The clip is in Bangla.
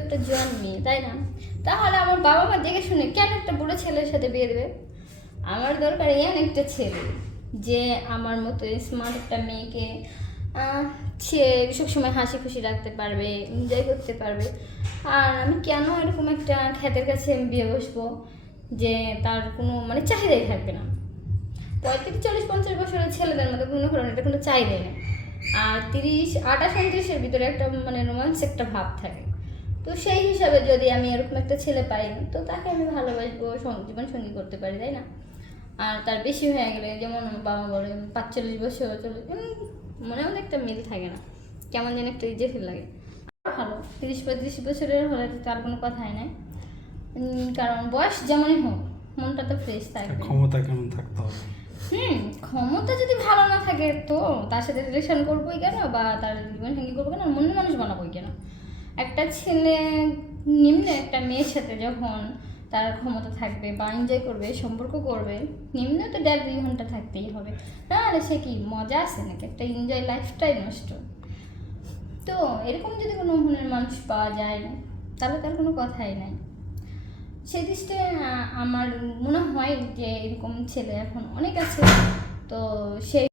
একটা জোয়ান মেয়ে, তাই না? তাহলে আমার বাবা মা দেখে শুনে কেন একটা বুড়ো ছেলের সাথে বিয়ে দেবে? আমার দরকার এমন একটা ছেলে যে আমার মতো স্মার্ট একটা মেয়েকে সে সবসময় হাসি খুশি রাখতে পারবে, এনজয় করতে পারবে। আর আমি কেন এরকম একটা খ্যাতের কাছে আমি বিয়ে বসবো যে তার কোনো মানে চাহিদাই থাকবে না? 35, 40, 50 বছরের ছেলেদের মধ্যে কোনো কারণে এটা কোনো চাহিদাই নেই। আর 30, 28, 29-এর ভিতরে একটা মানে রোমান্স একটা ভাব থাকে। তো সেই হিসাবে যদি আমি এরকম একটা ছেলে পাই তো তাকে আমি ভালোবাসবো, জীবন সঙ্গী করতে পারি, তাই না? আর তার বেশি হয়ে গেলে যেমন বাবা বলে 45 বছর চলে, মনে মনে একটা মিল থাকে না, কেমন যেন একটা ইজে ফিল লাগে। ভালো 30, 35 বছরের হলে তো তার কোনো কথাই নাই, কারণ বয়স যেমনই হোক মনটা তো ফ্রেশ থাকবে। ক্ষমতা কেমন থাকতে হবে? ক্ষমতা যদি ভালো না থাকে তো তার সাথে রিলেশন করবোই কেন, বা তার জীবনসঙ্গী করবো কেন, মনের মানুষ বানাবোই কেন? একটা ছেলে নিম্নে একটা মেয়ের সাথে যখন তার ক্ষমতা থাকবে বা এনজয় করবে, সম্পর্ক করবে, নিম্নে তো 1.5-2 ঘন্টা থাকতেই হবে, তাহলে সে কি মজা আছে নাকি? একটা এনজয় লাইফটাই নষ্ট। তো এরকম যদি কোনো মনের মানুষ পাওয়া যায় তাহলে তার কোনো কথাই নাই। সেই দৃষ্টিতে আমার মনে হয় যে এরকম ছেলে এখন অনেক আছে। তো সেই